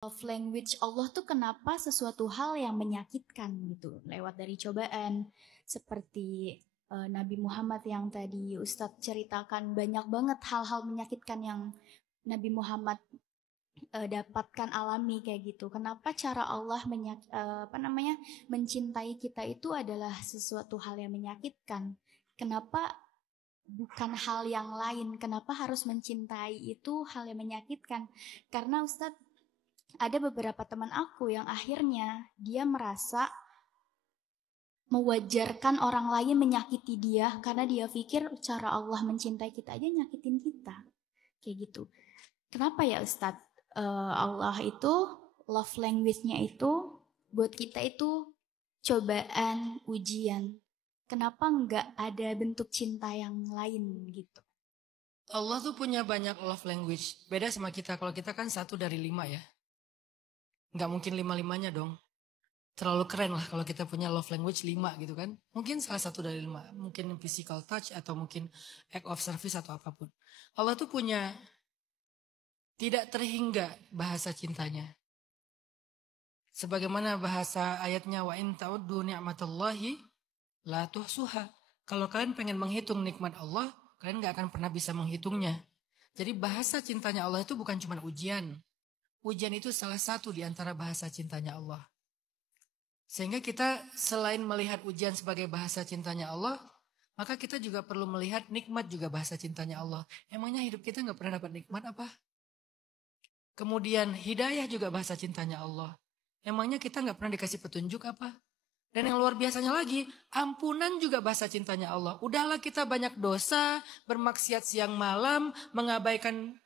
Love language Allah tuh kenapa sesuatu hal yang menyakitkan gitu lewat dari cobaan seperti Nabi Muhammad yang tadi Ustadz ceritakan, banyak banget hal-hal menyakitkan yang Nabi Muhammad dapatkan alami kayak gitu. Kenapa cara Allah mencintai kita itu adalah sesuatu hal yang menyakitkan? Kenapa bukan hal yang lain? Kenapa harus mencintai itu hal yang menyakitkan? Karena Ustadz, ada beberapa teman aku yang akhirnya dia merasa mewajarkan orang lain menyakiti dia karena dia pikir cara Allah mencintai kita aja nyakitin kita. Kayak gitu. Kenapa ya Ustadz? Allah itu love language-nya itu buat kita itu cobaan, ujian. Kenapa nggak ada bentuk cinta yang lain gitu? Allah tuh punya banyak love language. Beda sama kita. Kalau kita kan 1 dari 5 ya. Nggak mungkin 5-5-nya dong. Terlalu keren lah kalau kita punya love language 5 gitu kan. Mungkin salah 1 dari 5. Mungkin physical touch atau mungkin act of service atau apapun. Allah tuh punya tidak terhingga bahasa cintanya. Sebagaimana bahasa ayatnya wa in ta'uddu ni'matallahi la tuhsuha. Kalau kalian pengen menghitung nikmat Allah, kalian gak akan pernah bisa menghitungnya. Jadi bahasa cintanya Allah itu bukan cuma ujian. Ujian itu salah satu di antara bahasa cintanya Allah. Sehingga kita selain melihat ujian sebagai bahasa cintanya Allah, maka kita juga perlu melihat nikmat juga bahasa cintanya Allah. Emangnya hidup kita gak pernah dapat nikmat apa? Kemudian hidayah juga bahasa cintanya Allah. Emangnya kita gak pernah dikasih petunjuk apa? Dan yang luar biasanya lagi, ampunan juga bahasa cintanya Allah. Udahlah kita banyak dosa, bermaksiat siang malam, mengabaikan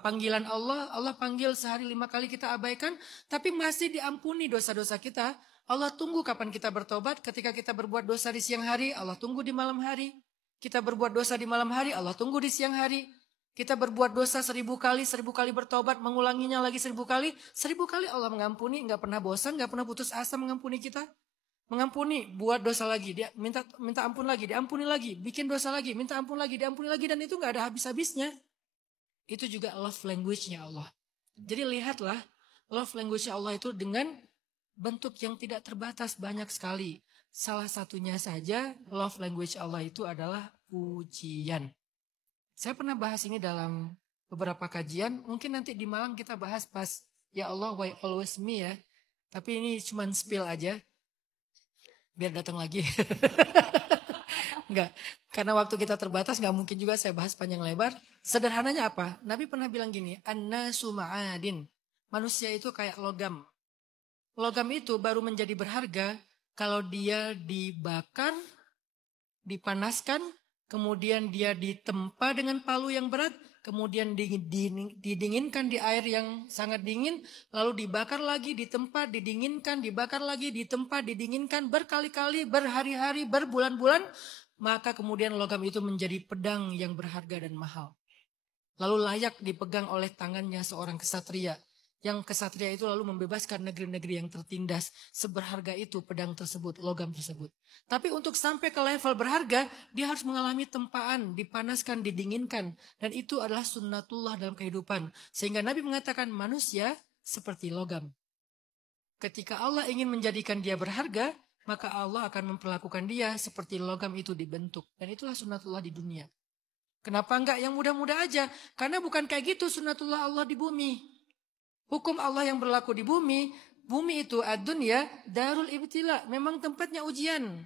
panggilan Allah. Allah panggil sehari 5 kali kita abaikan, tapi masih diampuni dosa-dosa kita. Allah tunggu kapan kita bertobat. Ketika kita berbuat dosa di siang hari, Allah tunggu di malam hari. Kita berbuat dosa di malam hari, Allah tunggu di siang hari. Kita berbuat dosa 1000 kali, 1000 kali bertobat, mengulanginya lagi 1000 kali. 1000 kali Allah mengampuni, nggak pernah bosan, nggak pernah putus asa mengampuni kita. Mengampuni, buat dosa lagi, dia minta ampun lagi, diampuni lagi, bikin dosa lagi, minta ampun lagi, diampuni lagi, dan itu nggak ada habis-habisnya. Itu juga love language-nya Allah. Jadi lihatlah, love language-nya Allah itu dengan bentuk yang tidak terbatas, banyak sekali. Salah satunya saja, love language Allah itu adalah pujian. Saya pernah bahas ini dalam beberapa kajian. Mungkin nanti di Malang kita bahas pas ya Allah why always me ya. Tapi ini cuma spill aja. Biar datang lagi. Enggak. Karena waktu kita terbatas nggak mungkin juga saya bahas panjang lebar. Sederhananya apa? Nabi pernah bilang gini. An-nasu ma'adin. Manusia itu kayak logam. Logam itu baru menjadi berharga kalau dia dibakar, dipanaskan, kemudian dia ditempa dengan palu yang berat, kemudian didinginkan di air yang sangat dingin, lalu dibakar lagi, ditempa, didinginkan, dibakar lagi, ditempa, didinginkan berkali-kali, berhari-hari, berbulan-bulan, maka kemudian logam itu menjadi pedang yang berharga dan mahal. Lalu layak dipegang oleh tangannya seorang kesatria. Yang kesatria itu lalu membebaskan negeri-negeri yang tertindas. Seberharga itu pedang tersebut, logam tersebut. Tapi untuk sampai ke level berharga, dia harus mengalami tempaan, dipanaskan, didinginkan. Dan itu adalah sunnatullah dalam kehidupan. Sehingga Nabi mengatakan manusia seperti logam. Ketika Allah ingin menjadikan dia berharga, maka Allah akan memperlakukan dia seperti logam itu dibentuk. Dan itulah sunnatullah di dunia. Kenapa enggak yang mudah-mudah aja? Karena bukan kayak gitu sunnatullah Allah di bumi. Hukum Allah yang berlaku di bumi, bumi itu ad-dunya darul ibtila, memang tempatnya ujian.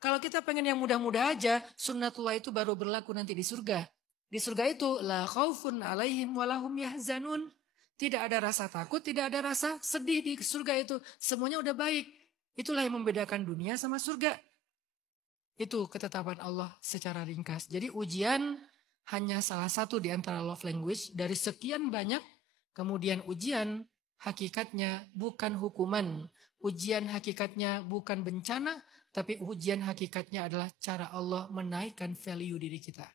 Kalau kita pengen yang mudah-mudah aja, sunnatullah itu baru berlaku nanti di surga. Di surga itu la khaufun alaihim walahum yahzanun. Tidak ada rasa takut, tidak ada rasa sedih di surga itu. Semuanya udah baik. Itulah yang membedakan dunia sama surga. Itu ketetapan Allah secara ringkas. Jadi ujian hanya salah satu di antara love language dari sekian banyak. Kemudian ujian hakikatnya bukan hukuman. Ujian hakikatnya bukan bencana. Tapi ujian hakikatnya adalah cara Allah menaikkan value diri kita.